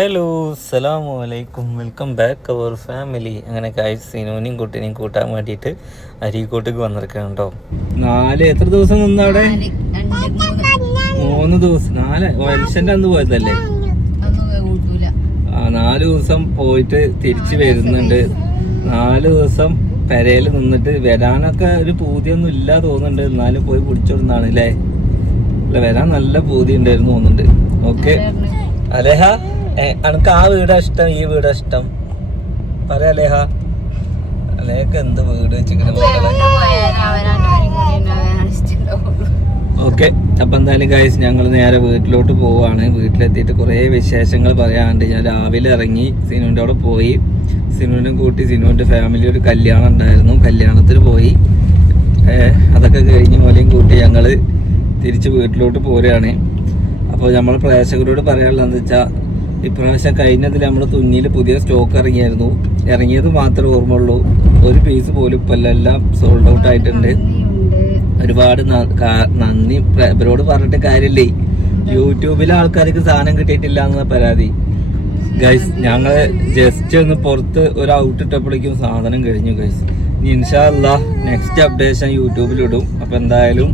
Hello അസ്സലാമു അലൈക്കും, welcome back അവർ family. അങ്ങനെ ഗൈസ് സിനുവിനെയും കുട്ടീനെയും കൂട്ടാൻ വേണ്ടിയിട്ട് അരീക്കോട്ടേക്ക് വന്നിരിക്കണം കേട്ടോ. എത്ര ദിവസം നിന്നവിടെ? 3 ദിവസം. 4 വയസ്സിൻ്റെ അന്ന് പോയതല്ലേ? 4 ദിവസം പോയിട്ട് തിരിച്ച് വരുന്നുണ്ട്. 4 ദിവസം പെരയിൽ നിന്നിട്ട് വരാനൊക്കെ ഒരു പൂതിയൊന്നും ഇല്ല തോന്നുന്നുണ്ട്. എന്നാലും പോയി പിടിച്ചോടുന്നാണ് അല്ലേ? അല്ല, വരാൻ നല്ല പൂതി ഉണ്ടായിരുന്നു തോന്നുന്നുണ്ട്. ഓക്കെ അലേഹ, അനക്ക് ആ വീടാ ഇഷ്ടം ഈ വീടാ ഇഷ്ടം? പറയാ അലേഹ. അലേഹക്ക് എന്ത് വീട് വെച്ചിങ്ങനെ? ഓക്കെ, അപ്പം എന്തായാലും ഗൈസ് ഞങ്ങൾ നേരെ വീട്ടിലോട്ട് പോവാണ്. വീട്ടിലെത്തിയിട്ട് കുറേ വിശേഷങ്ങൾ പറയാനുണ്ട്. ഞാൻ രാവിലെ ഇറങ്ങി സിനുവിൻ്റെ അവിടെ പോയി. സിനുവിനെ കൂട്ടി സിനുവിൻ്റെ ഫാമിലി ഒരു കല്യാണം ഉണ്ടായിരുന്നു, കല്യാണത്തിന് പോയി. അതൊക്കെ കഴിഞ്ഞ് മോലെയും കൂട്ടി ഞങ്ങൾ തിരിച്ച് വീട്ടിലോട്ട് പോരുകയാണ്. അപ്പോൾ നമ്മൾ പ്രേക്ഷകരോട് പറയാനുള്ളതെന്ന് വെച്ചാൽ, ഇപ്രാവശ്യം കഴിഞ്ഞതിൽ നമ്മൾ തുന്നിയിൽ പുതിയ സ്റ്റോക്ക് ഇറങ്ങിയത് മാത്രമേ ഓർമ്മയുള്ളൂ. ഒരു പീസ് പോലും ഇപ്പം എല്ലാം സോൾഡ് ഔട്ട് ആയിട്ടുണ്ട്. ഒരുപാട് നന്ദി. ഇവരോട് പറഞ്ഞിട്ട് കാര്യമില്ലേ, യൂട്യൂബിലെ ആൾക്കാർക്ക് സാധനം കിട്ടിയിട്ടില്ല എന്ന പരാതി. ഗൈസ് ഞങ്ങൾ ജസ്റ്റ് ഒന്ന് പുറത്ത് ഒരു ഔട്ട് ഇട്ടപ്പോഴേക്കും സാധനം കഴിഞ്ഞു ഗൈസ്. ഇനി ഇൻഷാ അല്ലാഹ് നെക്സ്റ്റ് അപ്ഡേഷൻ യൂട്യൂബിലിടും. അപ്പം എന്തായാലും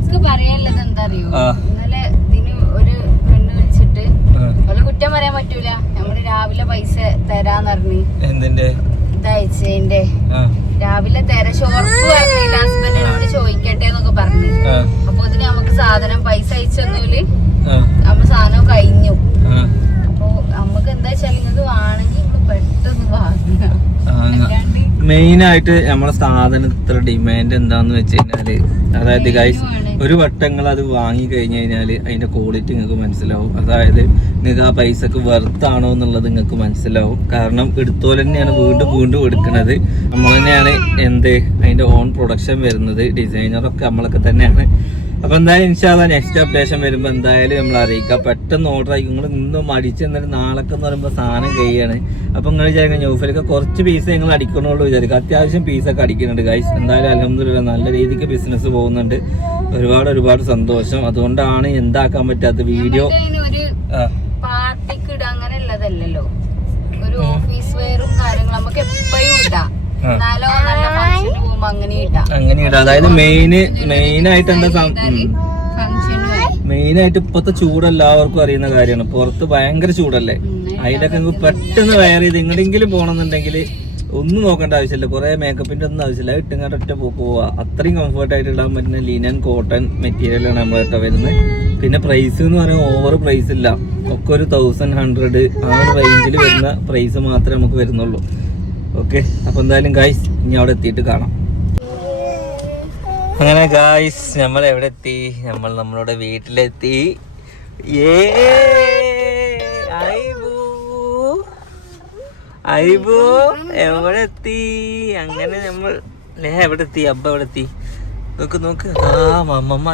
കുറ്റം പറയാൻ പറ്റൂല. നമ്മള് രാവിലെ പൈസ തരാന്ന് പറഞ്ഞു. എന്തിന്റെ? ഇതയച്ചതിന്റെ രാവിലെ തരാ. ഷോർപ്പ് പറഞ്ഞില്ല, ഹസ്ബൻഡിനോട് ചോദിക്കട്ടെ എന്നൊക്കെ പറഞ്ഞു. അപ്പൊ ഇതിന് നമുക്ക് സാധനം പൈസ അയച്ചൊന്നുമില്ല, നമ്മ സാധനം കഴിഞ്ഞു. അപ്പൊ നമുക്ക് എന്താ വെച്ചാൽ ഇത് വേണമെങ്കിൽ പെട്ടെന്ന് വാങ്ങാം. മെയിൻ ആയിട്ട് നമ്മളെ സാധനത്തിലെ ഡിമാൻഡ് എന്താന്ന് വെച്ച് കഴിഞ്ഞാല്, അതായത് ഗൈസ് ഒരു വട്ടങ്ങൾ അത് വാങ്ങി കഴിഞ്ഞു കഴിഞ്ഞാൽ അതിന്റെ ക്വാളിറ്റി നിങ്ങൾക്ക് മനസ്സിലാവും. അതായത് നിങ്ങൾക്ക് ആ പൈസക്ക് വെർത്താണോ എന്നുള്ളത് നിങ്ങൾക്ക് മനസ്സിലാവും. കാരണം എടുത്തോലെ തന്നെയാണ് വീണ്ടും വീണ്ടും എടുക്കുന്നത്. നമ്മൾ തന്നെയാണ് അതിന്റെ ഓൺ പ്രൊഡക്ഷൻ വരുന്നത്. ഡിസൈനറൊക്കെ നമ്മളൊക്കെ തന്നെയാണ്. അപ്പൊ എന്തായാലും ഇൻഷാ അല്ലാഹ് നെക്സ്റ്റ് അപ്ഡേഷൻ വരുമ്പോൾ എന്തായാലും നമ്മൾ അറിയിക്കാം. പെട്ടെന്ന് ഓർഡർ ആയി. നിങ്ങൾ ഇന്നും മടിച്ച് എന്നിട്ട് നാളൊക്കെ എന്ന് പറയുമ്പോൾ സാധനം കഴിയാണ്. അപ്പൊ നിങ്ങൾ വിചാരിക്കും ന്യൂഫിലൊക്കെ കുറച്ച് പീസ് നിങ്ങൾ അടിക്കണുള്ളൂ വിചാരിക്കും. അത്യാവശ്യം പീസൊക്കെ അടിക്കുന്നുണ്ട് ഗൈസ്. എന്തായാലും അൽഹംദുലില്ലാഹ് നല്ല രീതിക്ക് ബിസിനസ് പോകുന്നുണ്ട്. ഒരുപാട് സന്തോഷം. അതുകൊണ്ടാണ് എന്താക്കാൻ പറ്റാത്ത വീഡിയോ പാർട്ടിക്ക് ഇടാം അങ്ങനെയുള്ളതല്ലോ. ഒരു ഓഫീസ് വെയറും കാര്യങ്ങളും നമുക്ക് എപ്പോഴും ഇടാം. അങ്ങനെ ഇടാം. അതായത് മെയിനായിട്ട് എന്താ, മെയിനായിട്ട് ഇപ്പത്തെ ചൂട് എല്ലാവർക്കും അറിയുന്ന കാര്യമാണ്. പുറത്ത് ഭയങ്കര ചൂടല്ലേ? അതിലൊക്കെ നിങ്ങൾക്ക് പെട്ടെന്ന് വെയർ ചെയ്ത് എങ്ങനെയെങ്കിലും പോകണമെന്നുണ്ടെങ്കിൽ ഒന്നും നോക്കേണ്ട ആവശ്യമില്ല. കുറെ മേക്കപ്പിന്റെ ഒന്നും ആവശ്യമില്ല. ഇട്ടുങ്ങാട്ട് ഒറ്റ പോവാ. അത്രയും കംഫർട്ടായിട്ട് ഇടാൻ പറ്റുന്ന ലിനൻ കോട്ടൺ മെറ്റീരിയലാണ് നമ്മളൊക്കെ വരുന്നത്. പിന്നെ പ്രൈസ് എന്ന് പറയുമ്പോൾ ഓവർ പ്രൈസ് ഇല്ല. ഒക്കെ ഒരു 1100 ആ ഒരു റേഞ്ചിൽ വരുന്ന പ്രൈസ് മാത്രമേ നമുക്ക് വരുന്നുള്ളൂ. ഓക്കെ, അപ്പൊ എന്തായാലും ഗായ്സ് ഇനി അവിടെ എത്തിയിട്ട് കാണാം. അങ്ങനെ ഗായ്സ് നമ്മൾ എവിടെ എത്തി? നമ്മളുടെ വീട്ടിലെത്തി. ഐബു എവിടെ എത്തി? അങ്ങനെ നമ്മൾ എവിടെ എത്തി? അബ്ബ എവിടെ എത്തി? നോക്ക് അതാ മമ്മമ്മ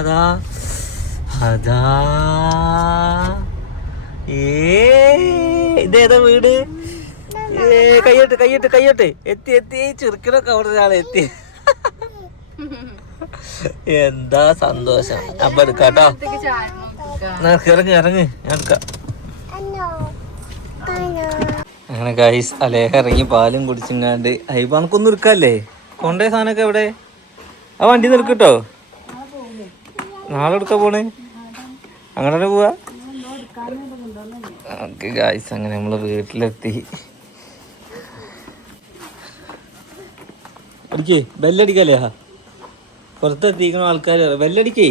അതാ. ഇതേതാ വീട്? കയ്യോട്ട് എത്തി ചെറുക്കിനൊക്കെ അവിടെ ഒരാളെ എത്തി. എന്താ സന്തോഷം. അപ്പൊ എടുക്കാട്ടോ, ഇറങ്ങ് ഞാൻ എടുക്കാം. അങ്ങനെ ഗൈസ് അലേഹ ഇറങ്ങി പാലും കുടിച്ചിങ്ങാണ്ട് അയ്യപ്പ നമുക്കൊന്നും എടുക്കാല്ലേ? കൊണ്ടേ സാധനമൊക്കെ എവിടെ? ആ വണ്ടി നിർക്കട്ടോ. നാളെ എടുക്കാൻ പോണേ? അങ്ങനെ തന്നെ പോവാ. ഓക്കെ ഗൈസ് അങ്ങനെ നമ്മള് വീട്ടിലെത്തി. അടിക്കേ, ബെല്ലടിക്കല്ലേ? പുറത്തെത്തിക്കണ ആൾക്കാർ ബെല്ലടിക്കേ,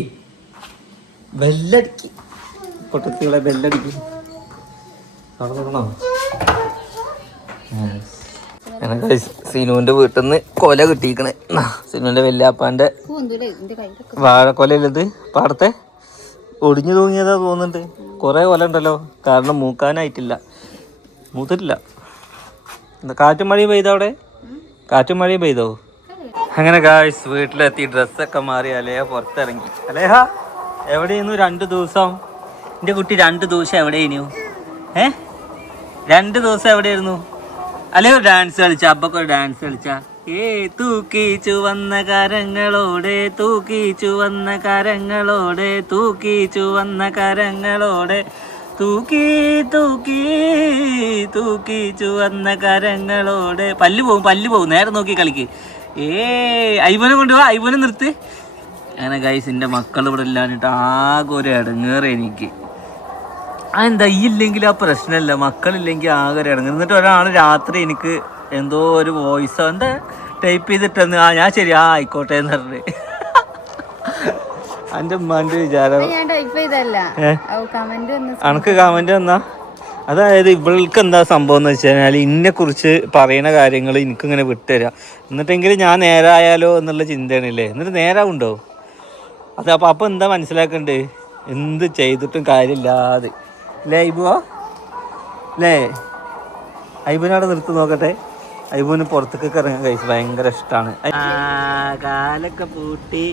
പൊട്ടത്തികളെ ബെല്ലടിക്കേ. തുറന്നോ? സിനുവിന്റെ വീട്ടിൽ നിന്ന് കൊല കിട്ടിയിരിക്കണേ. സിനുവിന്റെ വല്യാപ്പാന്റെ വാഴക്കൊലയില്ലത് പാടത്തെ ഒടിഞ്ഞു തൂങ്ങിയതാ തോന്നുന്നുണ്ട്. കുറെ കൊല ഉണ്ടല്ലോ. കാരണം മൂക്കാനായിട്ടില്ല, മൂത്തിട്ടില്ല. കാറ്റും മഴയും പെയ്തോ അവിടെ? കാറ്റും മഴയും പെയ്തോ? അങ്ങനെ ഗായ്സ് വീട്ടിലെത്തി ഡ്രസ്സൊക്കെ മാറി അലേഹ പുറത്തിറങ്ങി. അലേഹ എവിടെയായിരുന്നു 2 ദിവസം? എൻ്റെ കുട്ടി 2 ദിവസം എവിടെയായിരുന്നു? 2 ദിവസം എവിടെയായിരുന്നു? അലേഹ ഡാൻസ് കളിച്ച? അബ്ബക്ക് ഒരു ഡാൻസ് കളിച്ച? തൂക്കി ചുവന്ന കരങ്ങളോടെ തൂക്കി ചുവന്ന കരങ്ങളോടെ തൂക്കി ചുവന്ന കരങ്ങളോടെ തൂക്കി തൂക്കി തൂക്കി ചുവന്ന കരങ്ങളോടെ പല്ല് പോവും നേരെ നോക്കി കളിക്ക്. ഐബനെ കൊണ്ടുപോവാ, ഐബനെ നിർത്ത്. അങ്ങനെ ഗൈസ് എൻ്റെ മക്കൾ ഇവിടെ ഇല്ലാഞ്ഞിട്ട് ആകെ ഒരു ഇടങ്ങേറ് എനിക്ക്. അതെന്താ ഈ ഇല്ലെങ്കിൽ ആ പ്രശ്നമല്ല, മക്കളില്ലെങ്കിൽ ആകെ ഒരു ഇടങ്ങേറ്. എന്നിട്ട് ഒരാൾ രാത്രി എനിക്ക് എന്തോ ഒരു വോയിസോ എന്താ ടൈപ്പ് ചെയ്തിട്ടെന്ന്, ഞാൻ ശരി ആയിക്കോട്ടെ എന്ന് പറഞ്ഞു. എൻ്റെ ഉമ്മാൻ്റെ വിചാരം അനക്ക് കമന്റ് വന്നാ, അതായത് ഇവൾക്ക് എന്താ സംഭവം എന്ന് വെച്ച് കഴിഞ്ഞാൽ ഇന്നെ കുറിച്ച് പറയുന്ന കാര്യങ്ങൾ എനിക്കിങ്ങനെ വിട്ടുതരാം, എന്നിട്ടെങ്കിലും ഞാൻ നേരായാലോ എന്നുള്ള ചിന്തയാണില്ലേ. എന്നിട്ട് നേരാവുണ്ടോ അത്? അപ്പം എന്താ മനസ്സിലാക്കണ്ടേ, എന്ത് ചെയ്തിട്ടും കാര്യമില്ലാതെ അല്ലേ ഐബുവാ അല്ലേ? ഐബുനവിടെ നിർത്തി നോക്കട്ടെ. ഐബുവിന് പുറത്തേക്ക് ഇറങ്ങാൻ കഴിച്ച് ഭയങ്കര ഇഷ്ടമാണ്. കാലൊക്കെ പൂട്ടി.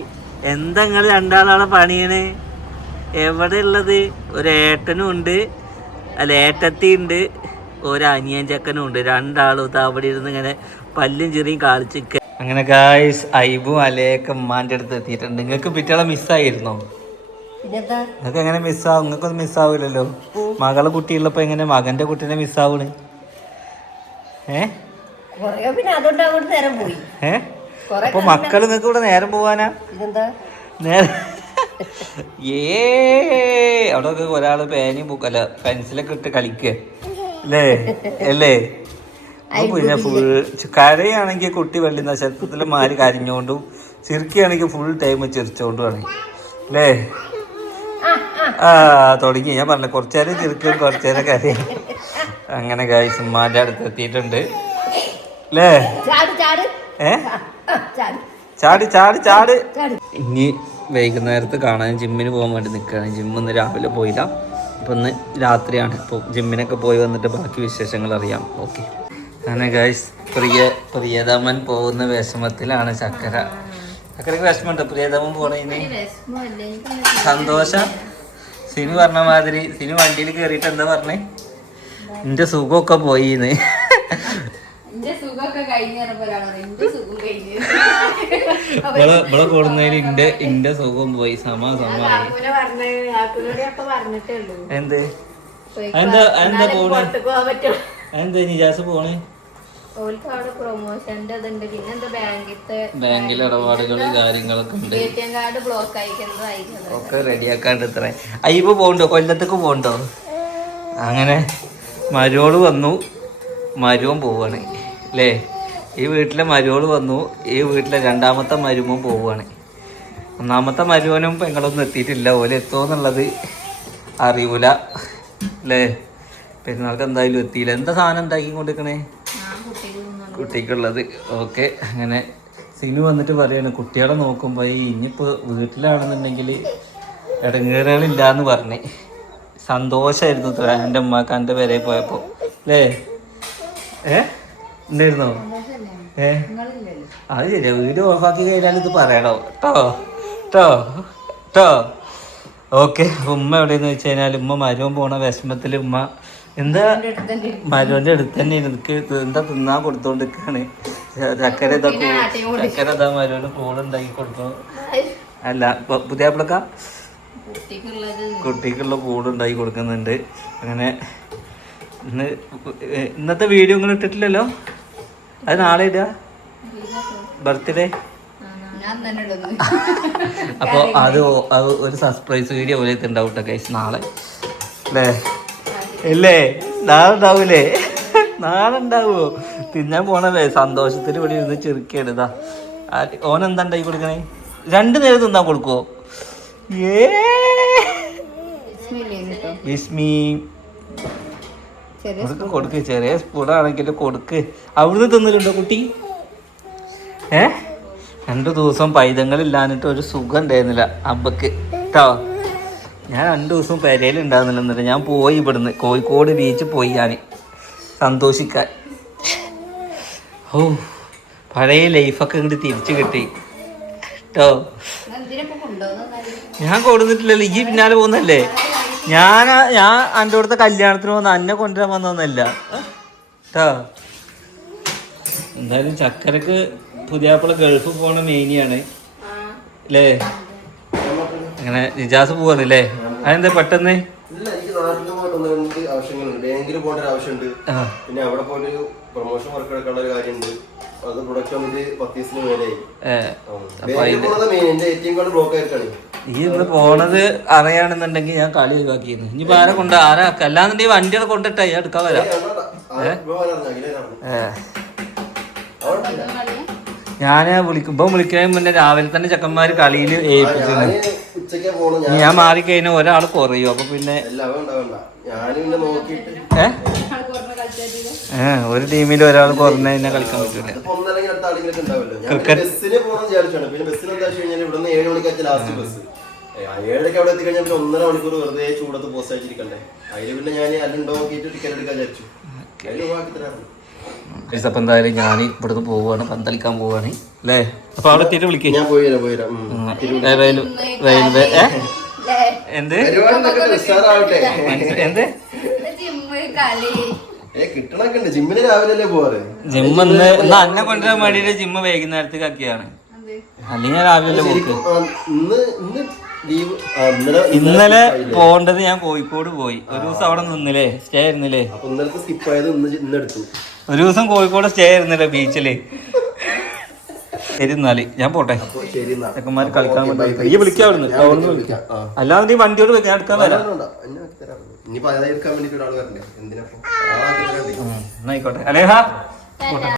എന്താ നിങ്ങൾ രണ്ടാളാണ് പണിയണ്? എവിടെ ഉള്ളത്? ഒരു ഏട്ടനും ഉണ്ട്, അല്ല ഏട്ടത്തി ഉണ്ട്, ഒരു അനിയൻ ചെക്കനും ഉണ്ട്. രണ്ടാളും അവിടെ ഇരുന്ന് ഇങ്ങനെ പല്ലും ചെറിയും കാളിച്ചിക്ക. അങ്ങനെ ഗായ്സ് ഐബും അലയൊക്കെ ഉമ്മാൻ്റെ അടുത്ത് എത്തിയിട്ടുണ്ട്. നിങ്ങൾക്ക് പിറ്റേളെ മിസ്സായിരുന്നോ? നിങ്ങൾക്ക് എങ്ങനെ മിസ്സാവും? നിങ്ങൾക്കൊന്നും മിസ്സാവില്ലല്ലോ. മകളെ കുട്ടിയുള്ളപ്പോ എങ്ങനെ മകന്റെ കുട്ടീനെ മിസ്സാവണ്? അപ്പൊ മക്കള് നിങ്ങൾക്ക് ഇവിടെ നേരം പോവാനാ? നേരം അവിടെ ഒരാള് പേനയും ബുക്കല്ല പെൻസിലൊക്കെ ഇട്ട് കളിക്കുക അല്ലേ? പിന്നെ ഫുൾ കരയാണെങ്കിൽ കുട്ടി വെള്ളിന്ന ചെറുപ്പത്തിൽ മാറി കരഞ്ഞോണ്ടും ചിരിക്കുകയാണെങ്കിൽ ഫുൾ ടൈം ചിരിച്ചോണ്ടുമാണ് അല്ലേ? തുടങ്ങി. ഞാൻ പറഞ്ഞ കുറച്ചേരം ചിരിക്കും കുറച്ചേരം കരയും. അങ്ങനെ ഗൈസ് ഉമ്മാന്റെ അടുത്ത് എത്തിയിട്ടുണ്ട് അല്ലേ? ചാട് ചാട് ചാട്. ഇനി വൈകുന്നേരത്ത് കാണാൻ ജിമ്മിന് പോകാൻ വേണ്ടി നിൽക്കുകയാണ്. ജിമ്മൊന്ന് രാവിലെ പോയില്ല, അപ്പം ഇന്ന് രാത്രിയാണ്. ഇപ്പോൾ ജിമ്മിനൊക്കെ പോയി വന്നിട്ട് ബാക്കി വിശേഷങ്ങൾ അറിയാം. ഓക്കെ. അങ്ങനെ ഗൈസ് പ്രിയതമൻ പോകുന്ന വിഷമത്തിലാണ് ചക്കര. ചക്കരക്ക് വിഷമമുണ്ട് പ്രിയതമൻ പോണതിന്? സന്തോഷം. സിനു പറഞ്ഞ മാതിരി സിനു വണ്ടിയിൽ കയറിയിട്ട് എന്താ പറഞ്ഞേ? എൻ്റെ സുഖമൊക്കെ പോയിന്ന്. ഇവിടെ കൂടുന്നതിൽ ഇന്റെ സുഖം പോയി. എന്ത് എന്താ എന്താ പോണേ? എന്താ നിജാസ് പോണേ? ബാങ്കിലെ ഇടപാടുകൾ കാര്യങ്ങളൊക്കെ ഉണ്ട്, ഒക്കെ റെഡിയാക്കാണ്ട് ഇത്ര. അയ്യപ്പോ പോകണ്ടോ? കൊല്ലത്തേക്ക് പോകണ്ടോ? അങ്ങനെ മരുവോള് വന്നു, മരുവൻ പോവാണ് അല്ലേ? ഈ വീട്ടിലെ മരുവോള് വന്നു, ഈ വീട്ടിലെ രണ്ടാമത്തെ മരുമോൻ പോവുകയാണ്. ഒന്നാമത്തെ മരുവനും പെങ്ങളൊന്നും എത്തിയിട്ടില്ല. ഓല് എത്തുമെന്നുള്ളത് അറിയൂല അല്ലേ? പെരുന്നാൾക്ക് എന്തായാലും എത്തിയില്ല. എന്താ സാധനം ഉണ്ടാക്കി കൊണ്ടിരിക്കണേ? കുട്ടിക്കുള്ളത്. ഓക്കെ. അങ്ങനെ സിനു വന്നിട്ട് പറയാണ് കുട്ടികളെ നോക്കുമ്പോൾ ഇനിയിപ്പോൾ വീട്ടിലാണെന്നുണ്ടെങ്കിൽ ഇടങ്ങേറുകളില്ലാന്ന് പറഞ്ഞ് സന്തോഷമായിരുന്നു എൻ്റെ ഉമ്മാക്ക് എൻ്റെ വരെ പോയപ്പോൾ അല്ലേ? ഉണ്ടായിരുന്നോ? അത് ശരിയാ. വീഡിയോ ഓഫാക്കി കഴിഞ്ഞാൽ ഇത് പറയണോ? കേട്ടോ. ഓക്കെ. ഉമ്മ എവിടെയെന്ന് വെച്ച് കഴിഞ്ഞാൽ ഉമ്മ മരുവൻ പോണ വിഷമത്തിൽ ഉമ്മ എന്താ മരുവന്റെ അടുത്ത് തന്നെ എനിക്ക് എന്താ തിന്നാൻ കൊടുത്തോണ്ടിരിക്കാണ്. ചക്കര ഇതാ മരുവന് കൂടുണ്ടാക്കി കൊടുക്കണം. അല്ല പുതിയാപ്പിളക്ക കുട്ടിക്കുള്ള കൂടുണ്ടാക്കി കൊടുക്കുന്നുണ്ട്. അങ്ങനെ ഇന്നത്തെ വീഡിയോ നിങ്ങൾ ഇട്ടിട്ടില്ലല്ലോ, അത് നാളെ ഇടുക, ബർത്ത്ഡേ. അപ്പോൾ അത് ഒരു സർപ്രൈസ് വീഡിയോ പോലെ ഉണ്ടാവും കേട്ടോ ഗൈസ് നാളെ അല്ലേ? നാളെ ഉണ്ടാവൂലേ? നാളെ ഉണ്ടാവുമോ? തിന്നാൻ പോണേ സന്തോഷത്തിന് ഇവിടെ ഇരുന്ന് ചെറുക്കിയാണ്. ഇതാ ഓനെന്താ ഉണ്ടാക്കി കൊടുക്കണേ? 2 നേരം തിന്നാൻ കൊടുക്കുവോ? കൊടുക്ക്, ചെറിയ സ്പൂണാണെങ്കിലും കൊടുക്ക്. അവിടുന്ന് തിന്നലുണ്ടോ കുട്ടി? 2 ദിവസം പൈതങ്ങളില്ലാഞ്ഞിട്ട് ഒരു സുഖം ഉണ്ടായിരുന്നില്ല അബ്ബക്ക് കേട്ടോ. ഞാൻ 2 ദിവസം പെരയിലുണ്ടാകുന്നില്ല. എന്നിട്ട് ഞാൻ പോയി ഇവിടുന്ന് കോഴിക്കോട് ബീച്ചിൽ പോയി ഞാൻ സന്തോഷിക്കാൻ. ഓ പഴയ ലൈഫൊക്കെ ഇങ്ങോട്ട് തിരിച്ചു കിട്ടി കേട്ടോ. ഞാൻ കൊടുത്തിട്ടില്ലല്ലോ, ഈ പിന്നാലെ പോകുന്നല്ലേ. ഞാൻ എൻ്റെ അടുത്ത കല്യാണത്തിന് വന്ന് അന്നെ കൊണ്ടുവരാൻ വന്നൊന്നല്ല കേട്ടോ. എന്തായാലും ചക്കരക്ക് പുതിയാപ്പിള ഗൾഫ് പോണ മെയിനിയാണ് അല്ലേ? അങ്ങനെ നിജാസ് പോവാന്നല്ലേ? അതെന്താ പെട്ടെന്ന്? നാട്ടിൽ പോയിട്ട് ഒന്ന് രണ്ട് ആവശ്യങ്ങളുണ്ട്. ബാങ്കിൽ പോകേണ്ട ഒരു ആവശ്യമുണ്ട്. പിന്നെ അവിടെ പോയിട്ട് പ്രൊമോഷൻ വർക്ക് എടുക്കേണ്ട ഒരു കാര്യമുണ്ട്. അത് പ്രൊഡക്റ്റ് വന്നിട്ട് 10 ദിവസത്തിന് മേലെയായി. എന്റെ ATM കാർഡ് ബ്ലോക്ക് ആയിട്ടാണ്. ഈ ഇന്ന് പോണത് അറിയാണെന്നുണ്ടെങ്കിൽ ഞാൻ കളി ഒഴിവാക്കിയിരുന്നു. ഇനിയിപ്പോ ആരെ കൊണ്ട് ആരാക്ക അല്ലാന്നുണ്ടെങ്കിൽ വണ്ടികൾ കൊണ്ടിട്ടാ എടുക്കാൻ വരാം. ഞാന് വിളിക്കുന്നതിന് മുന്നേ രാവിലെ തന്നെ ചെക്കന്മാര് കളിയിൽ ഏൽപ്പിച്ചിരുന്നു. ഞാൻ മാറിക്കഴിഞ്ഞാൽ ഒരാൾ കുറയും. അപ്പൊ പിന്നെ ഒരു ടീമിൽ ഒരാൾ കുറഞ്ഞ കഴിഞ്ഞാൽ കളിക്കാൻ പറ്റൂല. ക്രിക്കറ്റ് 7:00 അവിടെ എത്തിക്കഴിഞ്ഞാൽ 1.5 മണിക്കൂർ വെറുതെ ചൂടത്ത് പോസ്റ്റ് അയച്ചിരിക്കണ്ടേ. അതിൽ പിന്നെ ഞാൻ അല്ലുണ്ടോ നോക്കിയിട്ട് ടിക്കറ്റ് എടുക്കാൻ വിചാരിച്ചു. അപ്പൊ എന്തായാലും ഞാൻ ഇവിടുന്ന് പോവാണ്, പന്തളിക്കാൻ പോവാണ് അല്ലേ. അപ്പൊ അവിടെ എത്തിയിട്ട് വിളിക്കും. ഞാൻ പോയിരാം റെയിൽവേ എന്ത് എന്ത് കിട്ടണൊക്കെ ഉണ്ട്. ജിമ്മിന് രാവിലെ പോവാറ്. ജിമ്മ് അന്നെ കൊണ്ടുവരാൻ വേണ്ടിട്ട് ജിമ്മ് വൈകുന്നേരത്തേക്ക് ആക്കിയാണ്. അല്ലെങ്കിൽ രാവിലെ പോക്ക്. ഇന്നലെ പോണ്ടത് ഞാൻ കോഴിക്കോട് പോയി. ഒരു ദിവസം അവിടെ നിന്നില്ലേ, സ്റ്റേ ആയിരുന്നില്ലേ. ഒരു ദിവസം കോഴിക്കോട് സ്റ്റേ ആയിരുന്നില്ലേ ബീച്ചില്. ശരി എന്നാല് ഞാൻ പോട്ടെ. ചെക്കന്മാര് കളിക്കാൻ ഈ വിളിക്കാം അവിടുന്ന്. അല്ലാതെ നീ വണ്ടിയോട് ഞാൻ എടുക്കാൻ വരാം. ഇനി എടുക്കാൻ വേണ്ടിട്ട് ഒരാൾ വരണ്ടേ? എന്തിനാ എന്നായിക്കോട്ടെ. അലേഹാ.